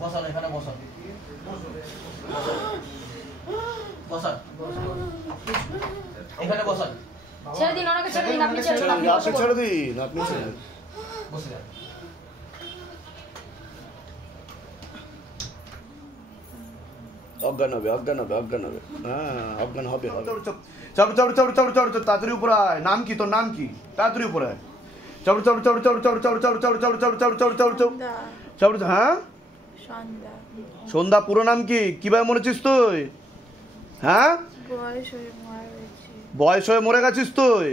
বসান এখানে বসান বসান এখানে বসান ছেড়ে দিন ওনাকে ছেড়ে দিন আপনি ছেড়ে দিন আপনি ছেড়ে দিন আপনি ছেড়ে দিন বসে যান অজ্ঞান হবে হ্যাঁ অজ্ঞান হবে চড় চড় চড় চড় চড় চড় তাড়াতাড়ি উপরে আয় নাম কি তোর নাম কি তাড়াতাড়ি উপরে আয় চড় চড় চড় চড় চড় চড় চড় চড় চড় চড় চড় চড় চড় চড় চড় হ্যাঁ সন্ধ্যা পুরো নাম কি কিভাবে মরেছিস তুই হ্যাঁ বয়স হয়ে মরে গেছিস তুই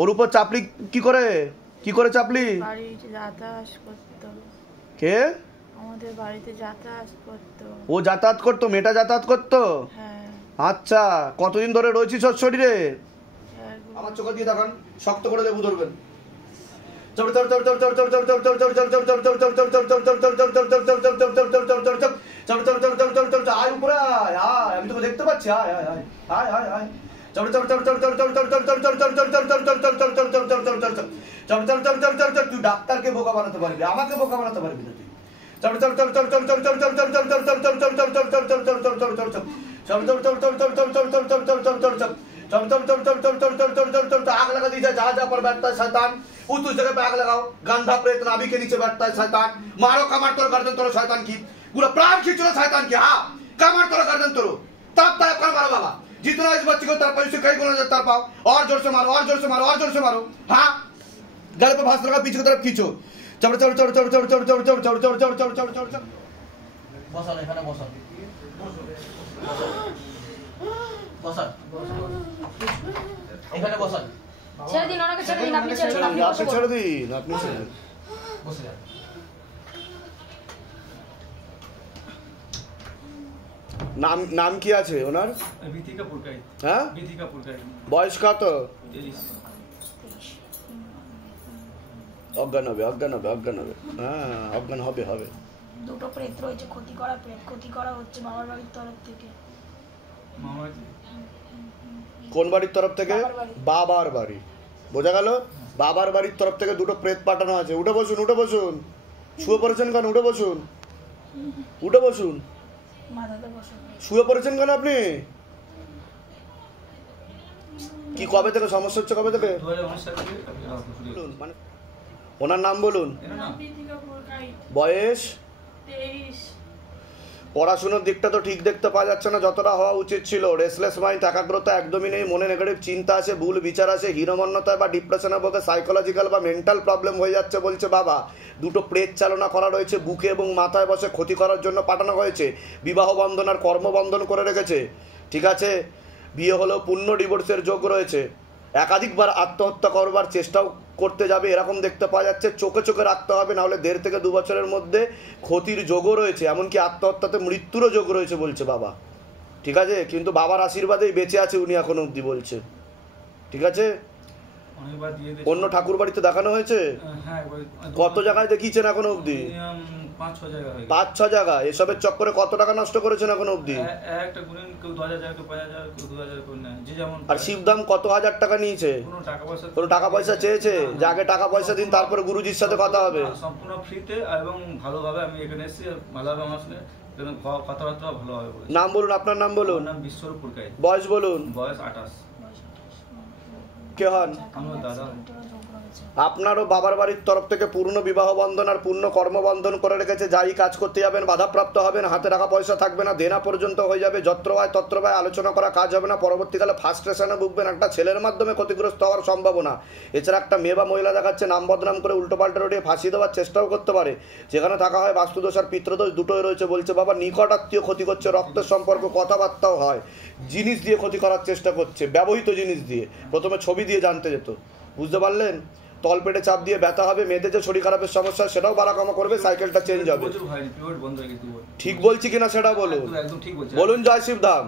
ওর উপর চাপলি কি করে চাপলি কে আমাদের বাড়িতে যাতায়াত করতো ও যাতায়াত করতো মেয়েটা যাতায়াত করতো হ্যাঁ আচ্ছা কতদিন ধরে রয়েছিস ওর শরীরে আমার চোখে দিয়ে দেখান শক্ত করে লেবু ধরবেন আয় উপরে আয় আমি তোকে দেখতে পাচ্ছি আয় আয় আয় আয় আয় আয় তুই ডাক্তারকে বোকা বানাতে পারবি আমাকে বোকা বানাতে পারবি না তুই आग लगा दीजिए जहां जहां पर बैठता है शैतान उस जगह पे आग लगाओ गंधा प्रेत नाभि के नीचे बैठता है शैतान मारो कमर तोड़ गर्दन तोड़ो शैतान की पूरा प्राण खींच लो शैतान की हाँ कमर तोड़ो गर्दन तोड़ो तब तक कर मारो बाबा जितना इस बच्चे को तरपाओ उसे कई गुना तरपाओ और जोर से मारो और जोर से मारो और जोर से मारो हाँ गले पे फांस लगा पीछे की तरफ खींचो चढ़ चढ़ चढ़ चढ़ चढ़ चढ़ चढ़ चढ़ चढ़ चढ़ चढ़ चढ़ चढ़ चढ़ चढ़ বসান এখানে বসান বসান এখানে বসান ছেড়ে দিন ওনাকে ছেড়ে দিন আপনি ছেড়ে দিন আপনি ছেড়ে দিন আপনি ছেড়ে দিন বসে যান নাম নাম কি আছে ওনার বিথিকা পুরকাই হ্যাঁ বিথিকা পুরকাই বয়স কত 23 অজ্ঞান হবে হ্যাঁ অজ্ঞান হবে দুটো প্রেত রয়েছে ক্ষতি করা হচ্ছে মামার বাড়ির তরফ থেকে মামা কোন বাড়ির তরফ থেকে বাবার বাড়ি বোঝা গেল বাবার বাড়ির তরফ থেকে দুটো প্রেত পাঠানো আছে উঠে বসুন শুয়ে পড়েছেন কেন উঠে বসুন মাথাতে বসে শুয়ে পড়েছেন কেন আপনি কি কবে থেকে সমস্যা হচ্ছে কবে থেকে 2019 সালে বলুন মানে ওনার নাম বলুন বিথিকা পুরকাই বয়স 23 পড়াশোনার দিকটা তো ঠিক দেখতে পাওয়া যাচ্ছে না যতটা হওয়া উচিত ছিল রেসলেস মাইন্ড একাগ্রতা একদমই নেই মনে নেগেটিভ চিন্তা আছে ভুল বিচার আছে হীনমন্যতা বা ডিপ্রেশনের বলতে সাইকোলজিক্যাল বা মেন্টাল প্রবলেম হয়ে যাচ্ছে বলছে বাবা দুটো প্রেত চালনা করা রয়েছে বুকে এবং মাথায় বসে ক্ষতি করার জন্য পাঠানো হয়েছে বিবাহ বন্ধন আর কর্মবন্ধন করে রেখেছে ঠিক আছে বিয়ে হলেও পূর্ণ ডিভোর্সের যোগ রয়েছে একাধিকবার আত্মহত্যা করবার চেষ্টাও করতে যাবে এরকম দেখতে পাওয়া যাচ্ছে চোখে রাখতে হবে নাহলে 1.5 থেকে 2 বছরের মধ্যে ক্ষতির যোগও রয়েছে এমনকি আত্মহত্যাতে মৃত্যুরও যোগ রয়েছে বলছে বাবা ঠিক আছে কিন্তু বাবার আশীর্বাদেই বেঁচে আছে উনি এখনো অবধি বলছে ঠিক আছে অন্য ঠাকুর বাড়িতে দেখানো হয়েছে কত জায়গায় দেখিয়েছেন এখনো অবধি 5-6 জায়গা এসবের চক্করে কত টাকা নষ্ট করেছেন এখনো অবধি আর শিবধাম কত হাজার টাকা নিয়েছে কোনো টাকা পয়সা চেয়েছে যে আগে টাকা পয়সা দিন তারপরে গুরুজির সাথে কথা হবে সম্পূর্ণ ফ্রিতে এবং ভালোভাবে আমি এখানে এসেছি ভালোভাবে আমার সাথে কথাবার্তা ভালোভাবে বলেছি নাম বলুন আপনার নাম বলুন নাম বিশ্বরূপ পুরকাই বয়স বলুন বয়স 28 কে হন আমার দাদা আপনারও বাবার বাড়ির তরফ থেকে পূর্ণ বিবাহ বন্ধন আর পূর্ণ কর্মবন্ধন করে রেখেছে যাই কাজ করতে যাবেন বাধাপ্রাপ্ত হবেন হাতে টাকা পয়সা থাকবে না দেনা পর্যন্ত হয়ে যাবে যত্রবায় তত্রবায় আলোচনা করা কাজ হবে না পরবর্তীকালে ফার্স্ট্রেশনে ভুগবেন একটা ছেলের মাধ্যমে ক্ষতিগ্রস্ত হওয়ার সম্ভাবনা এছাড়া একটা মেয়ে বা মহিলা দেখাচ্ছে নাম বদনাম করে উল্টোপাল্টা রটিয়ে ফাঁসি দেওয়ার চেষ্টাও করতে পারে যেখানে থাকা হয় বাস্তুদোষ আর পিতৃদোষ দুটোই রয়েছে বলছে বাবা নিকট আত্মীয় ক্ষতি করছে রক্তের সম্পর্ক কথাবার্তাও হয় জিনিস দিয়ে ক্ষতি করার চেষ্টা করছে ব্যবহৃত জিনিস দিয়ে প্রথমে ছবি দিয়ে জানতে যেত বুঝতে পারলেন তলপেটে চাপ দিয়ে ব্যথা হবে মেয়েদের যে শরীর খারাপের সমস্যা সেটাও বাড়াকমা করবে সাইকেলটা চেঞ্জ হবে ঠিক বলছি কিনা সেটা বলুন বলুন জয় শিবধাম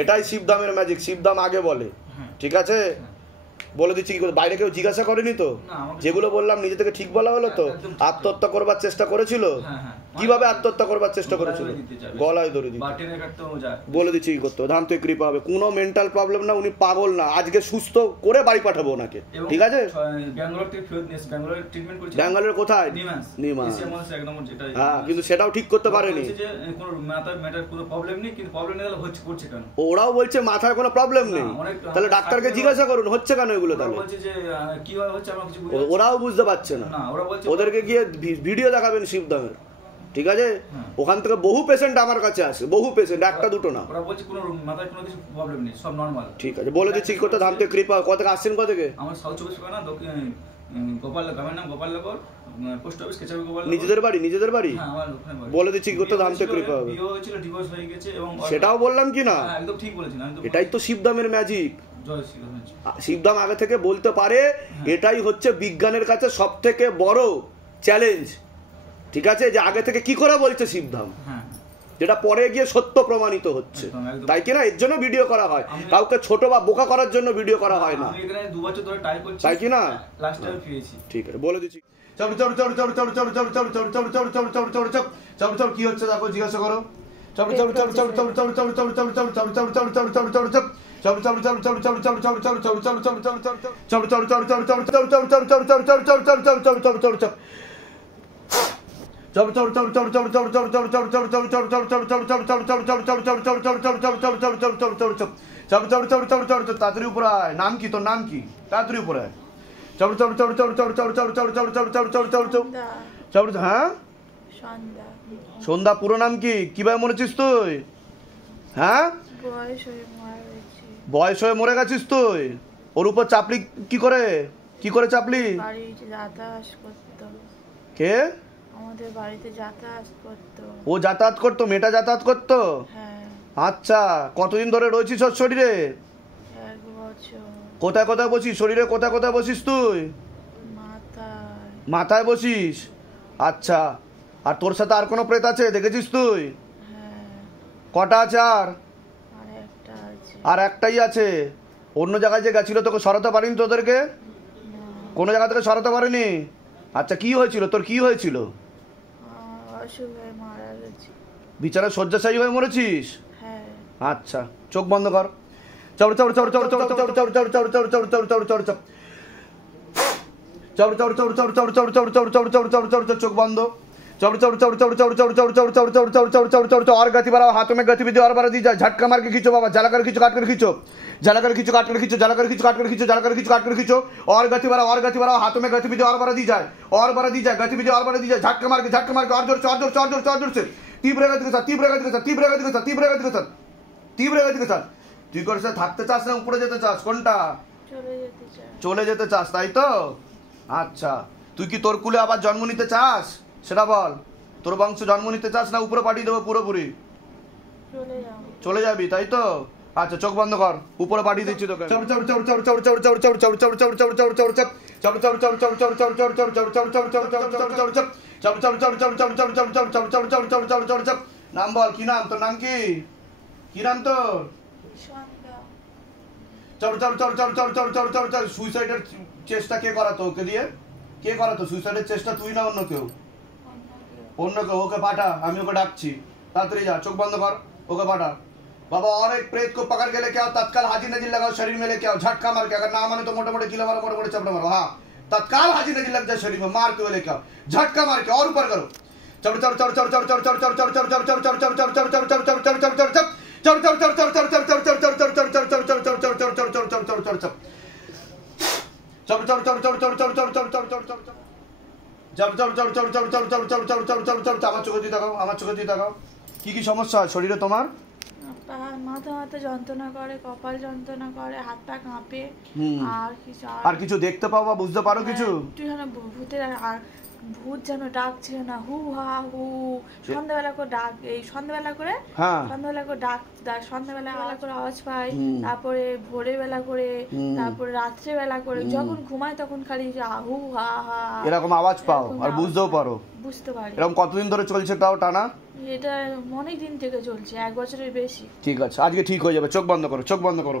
এটাই শিবধামের ম্যাজিক শিবধাম আগে বলে ঠিক আছে বলে দিচ্ছি কি করে বাইরে কেউ জিজ্ঞাসা করেনি তো যেগুলো বললাম নিজে থেকে ঠিক বলা হলো তো আত্মহত্যা করবার চেষ্টা করেছিল কিভাবে আত্মহত্যা করবার চেষ্টা করেছিল? গলায় ধরে দিতে, বা টেনে কাটতেও যায়। বলে দিচ্ছি কি করতে হবে, ধাম থেকে কৃপা হবে। কোনো মেন্টাল প্রবলেম না, উনি পাগল না। আজকে সুস্থ করে বাড়ি পাঠাবো ওনাকে, ঠিক আছে? ব্যাঙ্গালোর থেকে ফেরত নিয়ে ব্যাঙ্গালোরে ট্রিটমেন্ট করেছে। ব্যাঙ্গালোর কোথায়? নিমাস। হ্যাঁ, কিন্তু সেটাও ঠিক করতে পারেনি। যে কোনো মাথায় ম্যাটার কোনো প্রবলেম নেই, কিন্তু প্রবলেম নেই তাহলে করছে কেন? ওরাও বলছে মাথায় কোনো প্রবলেম নেই, তাহলে ডাক্তারকে জিজ্ঞাসা করুন হচ্ছে কেন এগুলো। তাহলে বলছে যে কিভাবে হচ্ছে আমরা কিছু বুঝতে ওরাও বুঝতে পারছে না। ওরা বলছে ওদেরকে গিয়ে ভিডিও দেখাবেন শিবধামের, ঠিক আছে? ওখান থেকে বহু পেশেন্ট আমার কাছে আসে, বহু পেশেন্ট, একটা দুটো না। ওরা বলছে কোনো মাথায় কোনো কিছু প্রবলেম নেই, সব নরমাল। ঠিক আছে, বলে দিচ্ছি কি করতে। ধাম থেকে কৃপা। কত থেকে আসছেন? কত থেকে? আমার সাউথ চব্বিশ পরগনা, গোপাল, গ্রামের নাম গোপালনগর, পোস্ট অফিস কেচাবি গোপাল। নিজেদের বাড়ি? নিজেদের বাড়ি। হ্যাঁ, আমার ওখানে বাড়ি। বলে দিচ্ছি কি করতে। ধাম থেকে কৃপা হবে। বিয়ে হয়েছিল, ডিভোর্স হয়ে গেছে, এবং সেটাও বললাম কি না? একদম ঠিক বলেছেন। এটাই তো শিবধামের ম্যাজিক। জয় শ্রীরাম। শিবধাম আগে থেকে বলতে পারে, এটাই হচ্ছে বিজ্ঞানের কাছে সব থেকে বড় চ্যালেঞ্জ, ঠিক আছে? যে আগে থেকে কি করে বলছে শিবধাম, যেটা পরে গিয়ে সত্য প্রমাণিত হচ্ছে, তাই কিনা? এর জন্য ভিডিও করা হয়, কাউকে ছোট বা বোকা করার জন্য ভিডিও করা হয় না, আমি এখানে 2 বছর ধরে ট্রাই করছি, তাই কিনা? লাস্ট টাইম পেয়েছি। ঠিক আছে, বলে দিচ্ছি। কি হচ্ছে দেখো, জিজ্ঞাসা করো। তাড়াতাড়ি উপরে আয়। নাম কি তোর? নাম কি? তাড়াতাড়ি উপরে আয়। হ্যাঁ, সন্ধ্যা। পুরো নাম কি? কিভাবে মরেছিস তুই? হ্যাঁ, বয়স হয়ে মরে গেছিস তুই? ওর উপর চাপলি কি করে? কি করে চাপলি? কে? আমাদের বাড়িতে যাতায়াত করতো। ও যাতায়াত করতো? মেয়েটা যাতায়াত করতো? হ্যাঁ। আচ্ছা, কতদিন ধরে রয়েছিস ওর শরীরে? 1 বছর। কোথায় কোথায় বসিস? শরীরে কোথায় কোথায় বসিস তুই? মাথায় বসিস? আচ্ছা, আর তোর সাথে আর কোনো প্রেত আছে দেখেছিস তুই? হ্যাঁ। কটা আছে? আর একটাই আছে। অন্য জায়গায় যে গেছিল তোকে সরাতে পারিনি? তোদেরকে কোনো জায়গা থেকে সরাতে পারেনি? আচ্ছা, কি হয়েছিল তোর? কি হয়েছিল? বিছানায় শয্যাশায়ী হয়ে মরেছিস? আচ্ছা, চোখ বন্ধ কর। চোখ বন্ধ। और गति बढ़ाओ, हाथों में गतिविधि और बढ़ा दी जाए। झटका मार के खींचो बाबा, जला कर खींचो, काट कर खींचो, जला कर खींचो, काट कर खींचो, जला कर खींचो, काट कर खींचो, जला कर खींचो, काट कर खींचो। और गति बढ़ाओ, हाथों में गतिविधि और बढ़ा दी जाए, और बढ़ा दी जाए, गतिविधि और बढ़ा दी जाए। झटका मार के और जोर से, तीव्र गति के साथ, तीव्र गति के साथ, तीव्र गति के साथ, तीव्र गति के साथ, तीव्र गति के साथ। তুই করে থাকতে চাস না উপরে যেতে চাস? কোনটা? চলে যেতে চাস, তাই তো? আচ্ছা, তুই কি তোর কুলে আবার জন্ম নিতে চাস? সেটা বল। তোর বংশ জন্ম নিতে চাস না উপরে পাঠিয়ে দেবো পুরোপুরি? চলে যাবি, তাই তো? আচ্ছা, চোখ বন্ধ কর, উপরে পাঠিয়ে দিচ্ছি তোকে। নাম বল, কি নাম তোর? নাম কি? কি নাম তোর? সুইসাইডের চেষ্টা কে করাতো ওকে দিয়ে? কে করাতো সুইসাইডের চেষ্টা? তুই না অন্য কেউ? অন্য কেউ। ওকে পাঠা, আমি ওকে ডাকছি, তাড়াতাড়ি যা। চোখ বন্ধ কর, ওকে পাঠা। बाबा और एक प्रेत को पकड़ के लेके आओ, तत्काल हाजिर नजीर लगाओ, शरीर में लेके आओ, झटका मार के। अगर ना माने तो मोटे मोटे किला मारो, मोटे मोटे चपड़ा मारो। हाँ, तत्काल हाजिर नजीर लग जाए शरीर में, मारते हुए लेके आओ, झटका मार के और ऊपर करो। আমার চোখে দিয়ে তাকাও, আমার চোখে দিয়ে তাকাও। কি কি সমস্যা শরীরে তোমার? মাথা মাথা যন্ত্রণা করে, কপাল যন্ত্রণা করে, হাত পা কাঁপে, আর কিছু দেখতে পাও বা বুঝতে পারো কিছু? ভূতের ভূত যেন ডাকছিল না, হু হা হু, সন্ধ্যাবেলা করে ডাক, এই সন্ধ্যাবেলা করে সন্ধ্যাবেলা করে আওয়াজ পাই, তারপরে ভোরের বেলা করে, তারপরে রাত্রে বেলা করে, যখন ঘুমায় তখন খালি হু হা হা এরকম আওয়াজ পাও আর বুঝতেও পারো? বুঝতে পারি। এরকম কতদিন ধরে চলছে তাও টানা? এটা অনেক দিন থেকে চলছে, 1 বছরের বেশি। ঠিক আছে, আজকে ঠিক হয়ে যাবে। চোখ বন্ধ করো, চোখ বন্ধ করো।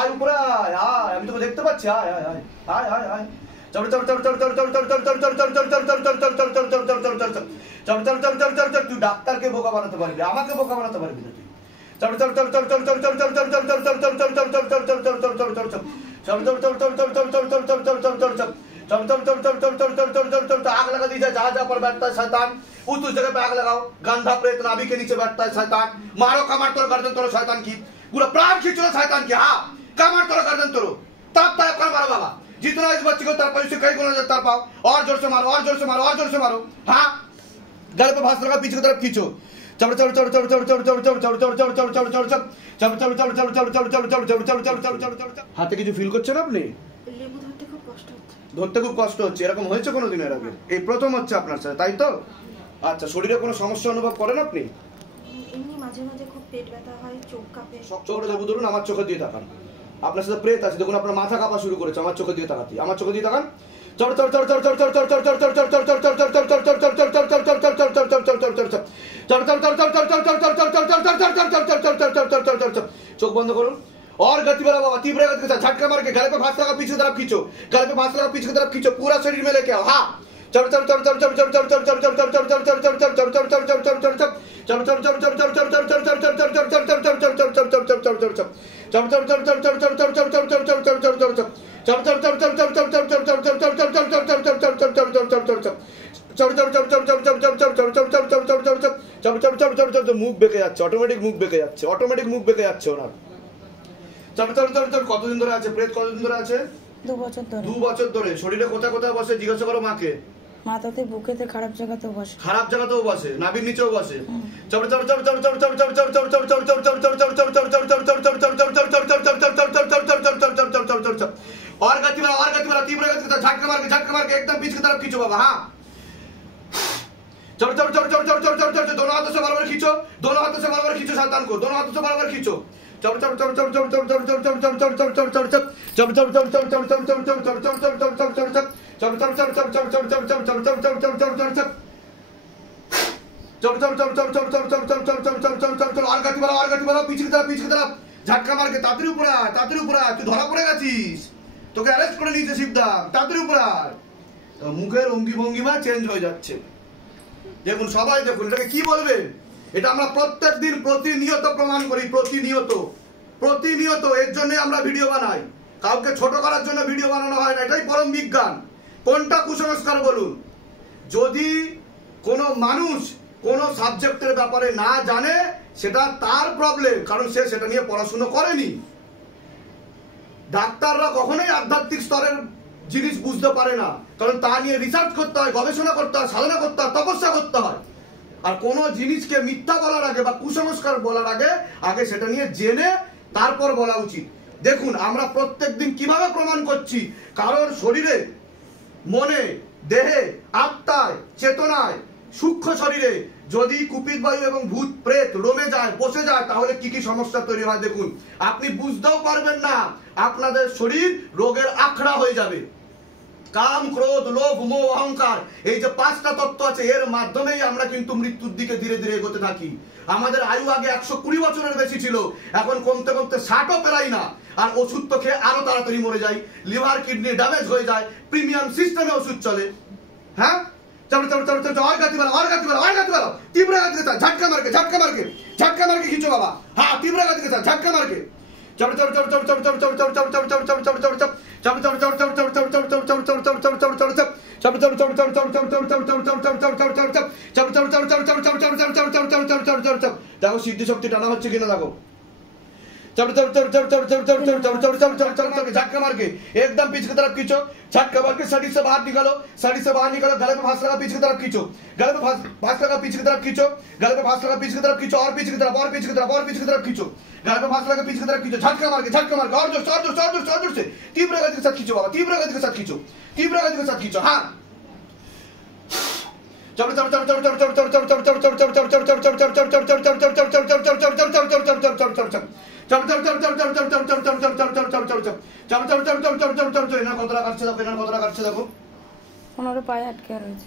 আয় উপরে আয় আয়, আমি তোকে দেখতে পাচ্ছি, আয় আয় আয় আয় আয় আয়। তুই ডাক্তারকে বোকা বানাতে পারবি, আমাকে বোকা বানাতে পারবি না তুই। आग लगा दीजिए जहां जहां पर बैठता है शैतान, उस जगह पे आग लगाओ। गंधा प्रेत नाभि के नीचे बैठता है शैतान, मारो कमर तोड़ गर्दन तोड़ो शैतान की, पूरा प्राण खींचो शैतान की। हाँ, कमर तोड़ो गर्दन तोड़ो, तब तक कर मारो बाबा। जितना इस बच्चे को तर पाओ उससे कई गुना तर पाओ, और जोर से मारो, और जोर से मारो, और जोर से मारो। हाँ, गले पे फांस लगा, पीछे की तरफ खींचो। হাতে কিছু ফিল করছেন আপনি? লেবু ধরতে খুব কষ্ট হচ্ছে। ধরতে খুব কষ্ট হচ্ছে, এরকম হয়েছে কোনোদিন এর আগে? এই প্রথম হচ্ছে আপনার সাথে, তাই তো? আচ্ছা, শরীরে কোনো সমস্যা অনুভব করেন আপনি? এমনি মাঝে মাঝে খুব পেট ব্যথা হয়, চোখ কাঁপে। চোখে লেবু ধরুন, আমার চোখে দিয়ে তাকান। আপনার সাথে প্রেত আছে, দেখুন আপনার মাথা কাঁপা শুরু করেছে, আমার চোখে দিয়ে তাকাতি, আমার চোখে দিয়ে তাকান। চোখ বন্ধ করুন और गति वाला बाबा, तीव्र गति के साथ झटका मार के गले पे फांस लगा, पीछे की तरफ खींचो, गले पे फांस लगा, पीछे की तरफ खींचो, पूरा शरीर में लेके आओ। हाँ, মুখ বেঁকে যাচ্ছে, অটোমেটিক মুখ বেঁকে যাচ্ছে, অটোমেটিক মুখ বেঁকে যাচ্ছে ওনার। কতদিন ধরে আছে প্রেত? কতদিন ধরে আছে? 2 বছর ধরে। 2 বছর ধরে। শরীরে কোথায় কোথায় বসে জিজ্ঞাসা করো মাকে। মাথাতে, বুকেতে, খারাপ জায়গাতেও বসে। খারাপ জায়গাতেও বসে, নাভির নিচেও বসে। और गति वाला, और गति वाला, तीव्र गति के साथ झटका मार के एकदम पीछे की तरफ खींचो बाबा। हाँ, दोनों हाथों से बराबर खींचो, दोनों हाथों से बराबर खींचो शैतान को, दोनों हाथों से बराबर खींचो। और गति वाला, पीछे की तरफ झटका मार के तातरी ऊपर आ, तातरी ऊपर आ, तू धरा पड़े গেছিস, তোকে অ্যারেস্ট করে নিয়েছে শিবদা, তাতরি উপর আ। মুখের অঙ্গি ভঙ্গিমা চেঞ্জ হয়ে যাচ্ছে। দেখুন সবাই দেখুন, এটাকে কি বলবে? এটা আমরা প্রত্যেক দিন প্রতিনিয়ত প্রমাণ করি, প্রতিনিয়ত। এর জন্য আমরা ভিডিও বানাই, কাউকে ছোট করার জন্য ভিডিও বানানো হয় না, এটাই পরম বিজ্ঞান। কোনটা কুসংস্কার বলুন? যদি কোনো মানুষ কোনো সাবজেক্টের ব্যাপারে না জানে সেটা তার প্রবলেম, কারণ সে সেটা নিয়ে পড়াশোনা করেনি। ডাক্তাররা কখনোই আধ্যাত্মিক স্তরের জিনিস বুঝতে পারে না, কারণ তা নিয়ে রিসার্চ করতে হয়, গবেষণা করতে হয়, সাধনা করতে হয়, তপস্যা করতে হয়। আর কোনো জিনিসকে মিথ্যা বলার আগে বা কুসংস্কার বলার আগে সেটা নিয়ে জেনে তারপর বলা উচিত। দেখুন আমরা প্রত্যেকদিন কিভাবে প্রমাণ করছি, কারোর শরীরে, মনে, দেহে, আত্মায়, চেতনায়, সূক্ষ্ম শরীরে যদি কুপিত বায়ু এবং ভূত প্রেত রমে যায়, বসে যায়, তাহলে কি কি সমস্যা তৈরি হয় দেখুন। আপনি বুঝতেও পারবেন না, আপনাদের শরীর রোগের আখড়া হয়ে যাবে। কাম, ক্রোধ, লোভ, মোহ, অহংকার, এই যে 5টা তত্ত্ব আছে, এর মাধ্যমেই আমরা কিন্তু মৃত্যুর দিকে ধীরে ধীরে এগোতে থাকি। আমাদের আয়ু আগে 120 বছরের বেশি ছিল, এখন কমতে কমতে 60ও পেরাই না। আর ওষুধ তো খেয়ে আরো তাড়াতাড়ি মরে যায়, লিভার কিডনি ড্যামেজ হয়ে যায়, প্রিমিয়াম সিস্টেমে ওষুধ চলে। হ্যাঁ, और गति वाला, तीव्र गति के साथ झटका मार के खींचो बाबा। हाँ, तीव्र गति के साथ झटका मार के। देखो सिद्धि शक्ति टाना হচ্ছে কিনা দেখো। झटका मार के एकदम पीछे की तरफ खींचो, झटका मार के शरीर से बाहर निकालो, गले पे फांस लगा, पीछे की तरफ खींचो, गले पे फांस लगा, पीछे की तरफ खींचो, गले पे फांस लगा, पीछे की तरफ खींचो, और पीछे की तरफ, और पीछे की तरफ, और पीछे की तरफ खींचो, गले पे फांस लगा, पीछे की तरफ खींचो, झटका मार के और जोर से तीव्र गति के साथ खींचो बाबा, तीव्र गति के साथ खींचो, तीव्र गति के साथ खींचो। हाँ, ওনারও পায়ে আটকে রয়েছে।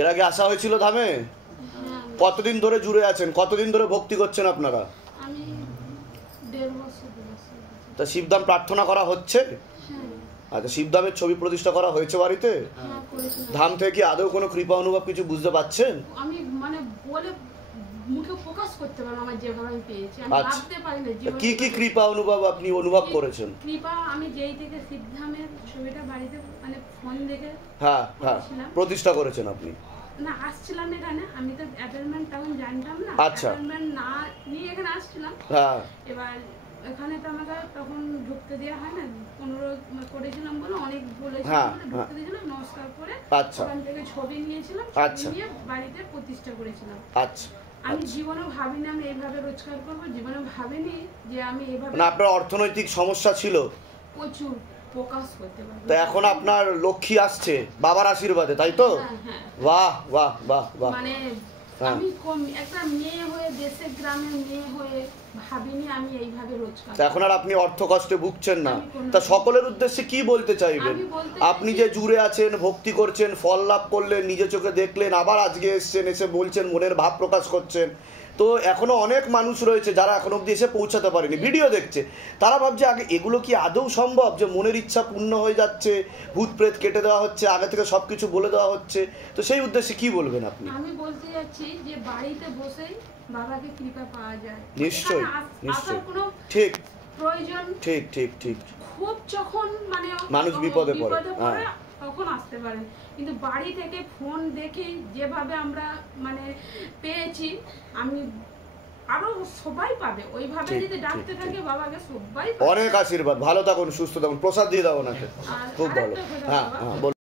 এর আগে আসা হয়েছিল ধামে? কতদিন ধরে জুড়ে আছেন, কতদিন ধরে ভক্তি করছেন আপনারা? আমি 1.5 বছর। তা শিবধাম প্রার্থনা করা হচ্ছে? আচ্ছা, শিবধামের ছবি প্রতিষ্ঠা করা হয়েছে বাড়িতে? ধাম থেকে আদৌ কোনো কৃপা অনুভব কিছু বুঝতে পাচ্ছেন? আমি মানে বলে মুখে প্রকাশ করতে পারবো আমার যেভাবে আমি পেয়েছি, আমি ভাবতে পারি না জীবনে কি কি কৃপা অনুভব আপনি অনুভব করেছেন? কৃপা আমি যেই থেকে শিবধামের ছবিটা বাড়িতে মানে ফোন দেখে হ্যাঁ প্রতিষ্ঠা করেছেন আপনি? না, আসছিলাম এখানে, আমি তো অ্যাপয়েন্টমেন্ট তখন জানতাম না, আচ্ছা, অ্যাপয়েন্টমেন্ট না নিয়ে এখানে আসছিলাম। হ্যাঁ, এবার এখানে তো আমাকে তখন ঢুকতে দেওয়া হয় না, অনুরোধ করেছিলাম বলে অনেক বলেছিলাম বলে ঢুকতে দিয়েছিলাম, নমস্কার করে ওখান থেকে ছবি নিয়েছিলাম, ছবি নিয়ে বাড়িতে প্রতিষ্ঠা করেছিলাম। আচ্ছা, আমি জীবনেও ভাবিনি আমি এইভাবে রোজগার করবো, জীবনেও ভাবিনি যে আমি এইভাবে। মানে আপনার অর্থনৈতিক সমস্যা ছিল প্রচুর, প্রকাশ করতে পারবো। তো এখন আপনার লক্ষ্মী আসছে বাবার আশীর্বাদে, তাই তো? বাহ বাহ বাহ বাহ। মানে আমি একটা মেয়ে হয়ে, দেশের গ্রামের মেয়ে হয়ে ভাবিনি আমি এইভাবে রোজগার। এখন আর আপনি অর্থ কষ্টে ভুগছেন না। তা সকলের উদ্দেশ্যে কি বলতে চাইবেন? আপনি যে জুড়ে আছেন, ভক্তি করছেন, ফল লাভ করলেন, নিজে চোখে দেখলেন, আবার আজকে এসছেন, এসে বলছেন, মনের ভাব প্রকাশ করছেন, তো এখনো অনেক মানুষ রয়েছে যারা এখন অব্দি এসে পৌঁছাতে পারেনি, ভিডিও দেখছে, তারা ভাবছে আগে এগুলো কি আদৌ সম্ভব যে মনের ইচ্ছা পূর্ণ হয়ে যাচ্ছে, ভূত প্রেত কেটে দেওয়া হচ্ছে, আগে থেকে সবকিছু বলে দেওয়া হচ্ছে, তো সেই উদ্দেশ্যে কি বলবেন আপনি? আমি বলতে যাচ্ছি যে বাড়িতে বসেই বাবাকে কৃপা পাওয়া যায়। নিশ্চয়ই নিশ্চয়ই, কোনো ঠিক প্রয়োজন, ঠিক ঠিক ঠিক, খুব যখন মানে মানুষ বিপদে পড়ে তখন আসতে পারেন, কিন্তু বাড়ি থেকে ফোন দেখেই যেভাবে আমরা মানে পেয়েছি, আমি আরো সবাই পাবে ওইভাবে যদি ডাকতে থাকে বাবাকে, সবাই অনেক আশীর্বাদ। ভালো থাকুন, সুস্থ থাকুন, প্রসাদ দিয়ে দাও ওনাকে, খুব ভালো। হ্যাঁ হ্যাঁ।